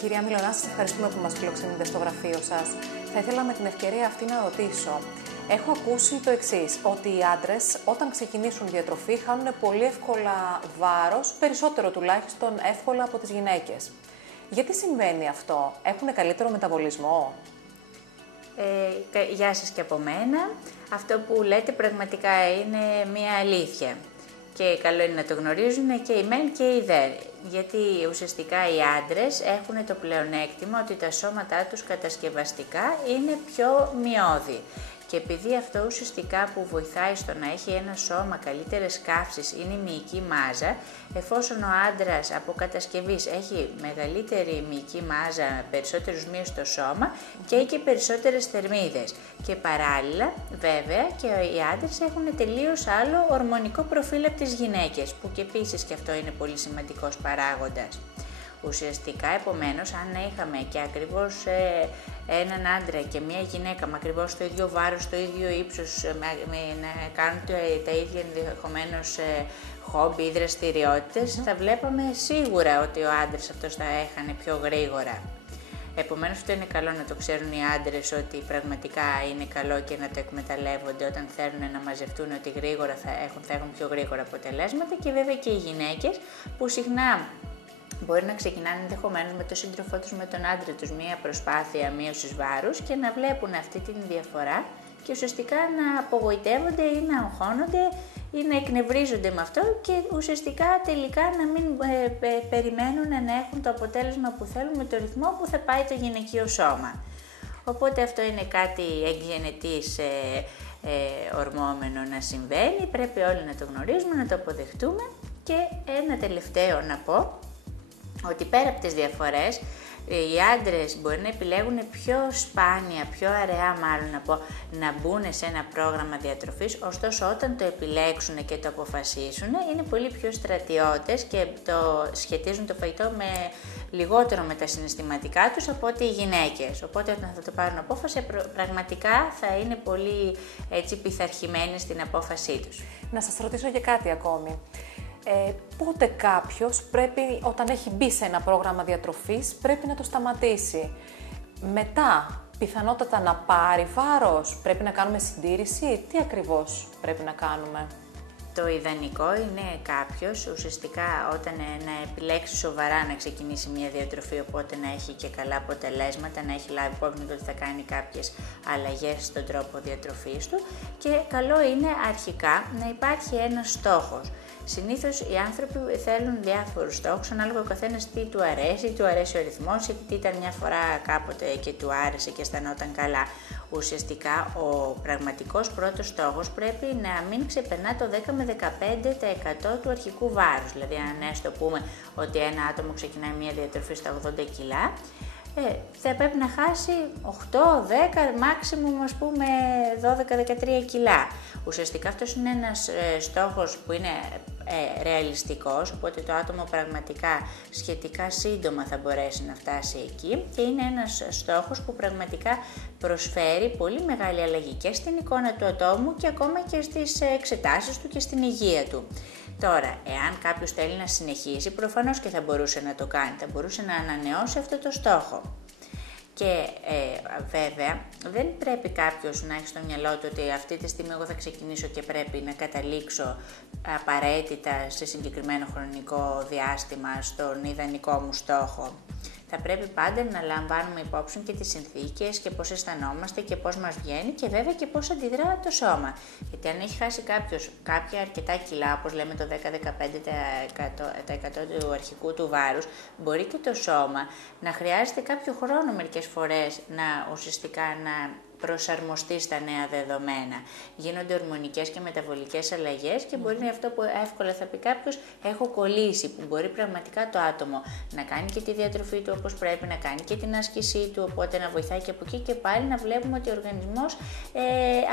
Κυρία Μιλωνά, σας ευχαριστούμε που μας φιλοξενείτε στο γραφείο σας. Θα ήθελα με την ευκαιρία αυτή να ρωτήσω. Έχω ακούσει το εξής, ότι οι άντρες όταν ξεκινήσουν διατροφή χάνουν πολύ εύκολα βάρος, περισσότερο τουλάχιστον εύκολα από τις γυναίκες. Γιατί συμβαίνει αυτό, έχουν καλύτερο μεταβολισμό? Γεια σας και από μένα. Αυτό που λέτε πραγματικά είναι μια αλήθεια. Και καλό είναι να το γνωρίζουν και οι μεν και οι δε. Γιατί ουσιαστικά οι άντρες έχουν το πλεονέκτημα ότι τα σώματά τους κατασκευαστικά είναι πιο μειώδη. Και επειδή αυτό ουσιαστικά που βοηθάει στο να έχει ένα σώμα καλύτερες καύσεις είναι η μυϊκή μάζα, εφόσον ο άντρας από κατασκευής έχει μεγαλύτερη μυϊκή μάζα, περισσότερους μύες στο σώμα και έχει και περισσότερες θερμίδες. Και παράλληλα, βέβαια, και οι άντρες έχουν τελείως άλλο ορμονικό προφίλ από τις γυναίκες, που και επίσης και αυτό είναι πολύ σημαντικός παράγοντας. Ουσιαστικά, επομένως, αν είχαμε και ακριβώς έναν άντρα και μια γυναίκα με ακριβώς το ίδιο βάρος, το ίδιο ύψος, να κάνουν τα ίδια ενδεχομένως χόμπι ή δραστηριότητες, θα βλέπαμε σίγουρα ότι ο άντρας αυτός θα έχανε πιο γρήγορα. Επομένως, αυτό είναι καλό να το ξέρουν οι άντρες, ότι πραγματικά είναι καλό και να το εκμεταλλεύονται όταν θέλουν να μαζευτούν, ότι γρήγορα θα έχουν πιο γρήγορα αποτελέσματα, και βέβαια και οι γυναίκες που συχνά μπορεί να ξεκινάνε ενδεχομένως με τον σύντροφό τους, με τον άντρα τους, μία προσπάθεια μείωσης βάρους και να βλέπουν αυτή τη διαφορά και ουσιαστικά να απογοητεύονται ή να αγχώνονται ή να εκνευρίζονται με αυτό και ουσιαστικά τελικά να μην περιμένουν να έχουν το αποτέλεσμα που θέλουν με το ρυθμό που θα πάει το γυναικείο σώμα. Οπότε αυτό είναι κάτι εκγενετής ορμόμενο να συμβαίνει, πρέπει όλοι να το γνωρίζουμε, να το αποδεχτούμε. Και ένα τελευταίο να πω, ότι πέρα από τις διαφορές, οι άντρες μπορεί να επιλέγουν πιο σπάνια, πιο αραιά μάλλον να πω, να μπουν σε ένα πρόγραμμα διατροφής, ωστόσο όταν το επιλέξουν και το αποφασίσουν, είναι πολύ πιο στρατιώτες και το σχετίζουν το φαγητό λιγότερο με τα συναισθηματικά τους από ότι οι γυναίκες. Οπότε όταν θα το πάρουν απόφαση, πραγματικά θα είναι πολύ έτσι πειθαρχημένοι στην απόφασή τους. Να σας ρωτήσω και κάτι ακόμη. Πότε κάποιος πρέπει, όταν έχει μπει σε ένα πρόγραμμα διατροφής, πρέπει να το σταματήσει? Μετά, πιθανότατα να πάρει βάρος, πρέπει να κάνουμε συντήρηση, τι ακριβώς πρέπει να κάνουμε? Το ιδανικό είναι κάποιος ουσιαστικά όταν να επιλέξει σοβαρά να ξεκινήσει μια διατροφή, οπότε να έχει και καλά αποτελέσματα, να έχει λάβει υπόψη ότι θα κάνει κάποιες αλλαγές στον τρόπο διατροφής του, και καλό είναι αρχικά να υπάρχει ένας στόχος. Συνήθως οι άνθρωποι θέλουν διάφορους στόχους, ανάλογα ο καθένας τι του αρέσει ο ρυθμός ή τι ήταν μια φορά κάποτε και του άρεσε και αισθανόταν καλά. Ουσιαστικά ο πραγματικός πρώτος στόχος πρέπει να μην ξεπερνά το 10 με 15% του αρχικού βάρους. Δηλαδή αν έστω πούμε ότι ένα άτομο ξεκινάει μια διατροφή στα 80 κιλά, θα πρέπει να χάσει 8, 10, maximum ας πούμε 12-13 κιλά. Ουσιαστικά αυτός είναι ένας στόχος που είναι ρεαλιστικός, οπότε το άτομο πραγματικά σχετικά σύντομα θα μπορέσει να φτάσει εκεί, και είναι ένας στόχος που πραγματικά προσφέρει πολύ μεγάλη αλλαγή και στην εικόνα του ατόμου και ακόμα και στις εξετάσεις του και στην υγεία του. Τώρα, εάν κάποιος θέλει να συνεχίσει, προφανώς και θα μπορούσε να το κάνει, θα μπορούσε να ανανεώσει αυτό το στόχο. Και βέβαια δεν πρέπει κάποιος να έχει στο μυαλό του ότι αυτή τη στιγμή εγώ θα ξεκινήσω και πρέπει να καταλήξω απαραίτητα σε συγκεκριμένο χρονικό διάστημα στον ιδανικό μου στόχο. Θα πρέπει πάντα να λαμβάνουμε υπόψη και τις συνθήκες και πώς αισθανόμαστε και πώς μας βγαίνει και βέβαια και πώς αντιδρά το σώμα. Γιατί αν έχει χάσει κάποιος κάποια αρκετά κιλά, όπως λέμε το 10-15% του αρχικού του βάρους, μπορεί και το σώμα να χρειάζεται κάποιο χρόνο μερικές φορές να ουσιαστικά να προσαρμοστεί στα νέα δεδομένα. Γίνονται ορμονικές και μεταβολικές αλλαγές και μπορεί αυτό που εύκολα θα πει κάποιος, έχω κολλήσει, που μπορεί πραγματικά το άτομο να κάνει και τη διατροφή του όπως πρέπει, να κάνει και την άσκησή του, οπότε να βοηθάει και από εκεί και πάλι να βλέπουμε ότι ο οργανισμός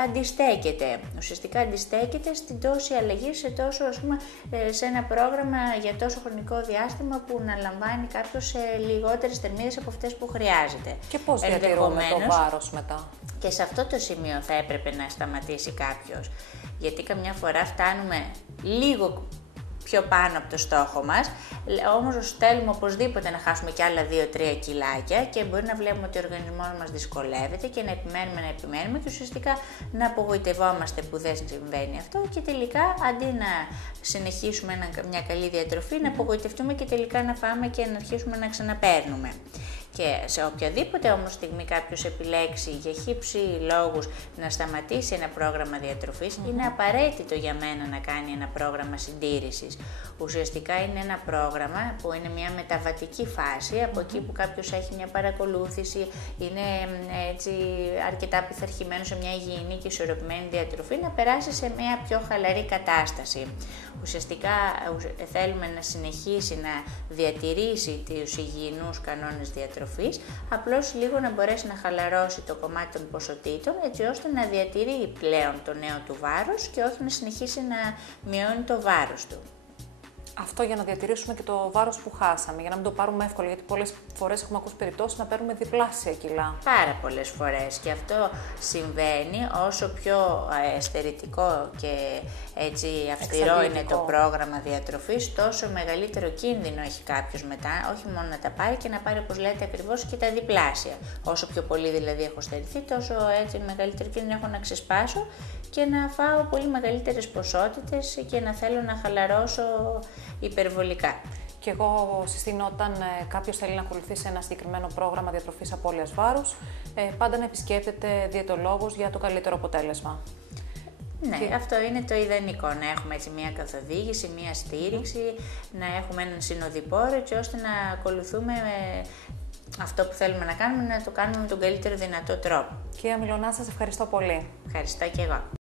αντιστέκεται. Ουσιαστικά αντιστέκεται στην τόση αλλαγή σε τόσο, ας πούμε, σε ένα πρόγραμμα για τόσο χρονικό διάστημα που να λαμβάνει κάποιος σε λιγότερες θερμίδες από αυτές που χρειάζεται. Και πώς διατηρούμε το βάρος μετά? Και σε αυτό το σημείο θα έπρεπε να σταματήσει κάποιος, γιατί καμιά φορά φτάνουμε λίγο πιο πάνω από το στόχο μας, όμως θέλουμε οπωσδήποτε να χάσουμε και άλλα 2-3 κιλάκια και μπορεί να βλέπουμε ότι ο οργανισμός μας δυσκολεύεται και να επιμένουμε και ουσιαστικά να απογοητευόμαστε που δεν συμβαίνει αυτό και τελικά αντί να συνεχίσουμε μια καλή διατροφή, να απογοητευτούμε και τελικά να πάμε και να αρχίσουμε να ξαναπαίρνουμε. Και σε οποιαδήποτε όμως στιγμή κάποιος επιλέξει για χύψη λόγους να σταματήσει ένα πρόγραμμα διατροφής, είναι απαραίτητο για μένα να κάνει ένα πρόγραμμα συντήρησης. Ουσιαστικά είναι ένα πρόγραμμα που είναι μια μεταβατική φάση, από εκεί που κάποιος έχει μια παρακολούθηση, είναι έτσι αρκετά πειθαρχημένο σε μια υγιεινή και ισορροπημένη διατροφή, να περάσει σε μια πιο χαλαρή κατάσταση. Ουσιαστικά θέλουμε να συνεχίσει να διατηρήσει τους υγιεινούς κανόνες διατροφής, απλώς λίγο να μπορέσει να χαλαρώσει το κομμάτι των ποσοτήτων, έτσι ώστε να διατηρεί πλέον το νέο του βάρος και όχι να συνεχίσει να μειώνει το βάρος του. Αυτό για να διατηρήσουμε και το βάρος που χάσαμε, για να μην το πάρουμε εύκολα, γιατί πολλές φορές έχουμε ακούσει περιπτώσεις να παίρνουμε διπλάσια κιλά. Πάρα πολλές φορές και αυτό συμβαίνει όσο πιο στερητικό και έτσι αυστηρό είναι το πρόγραμμα διατροφής, τόσο μεγαλύτερο κίνδυνο έχει κάποιος μετά, όχι μόνο να τα πάρει και να πάρει, όπως λέτε ακριβώς, και τα διπλάσια. Όσο πιο πολύ δηλαδή έχω στερηθεί, τόσο έτσι μεγαλύτερο κίνδυνο έχω να ξεσπάσω και να φάω πολύ μεγαλύτερες ποσότητες και να θέλω να χαλαρώσω υπερβολικά. Και εγώ συστήνω όταν κάποιος θέλει να ακολουθήσει ένα συγκεκριμένο πρόγραμμα διατροφής απώλειας βάρους, πάντα να επισκέπτεται διαιτολόγους για το καλύτερο αποτέλεσμα. Ναι, αυτό είναι το ιδανικό, να έχουμε έτσι μια καθοδήγηση, μια στήριξη, να έχουμε έναν συνοδοιπόρο, έτσι ώστε να ακολουθούμε αυτό που θέλουμε να κάνουμε, να το κάνουμε με τον καλύτερο δυνατό τρόπο. Κυρία Μιλωνά, σας ευχαριστώ πολύ. Ευχαριστώ και εγώ.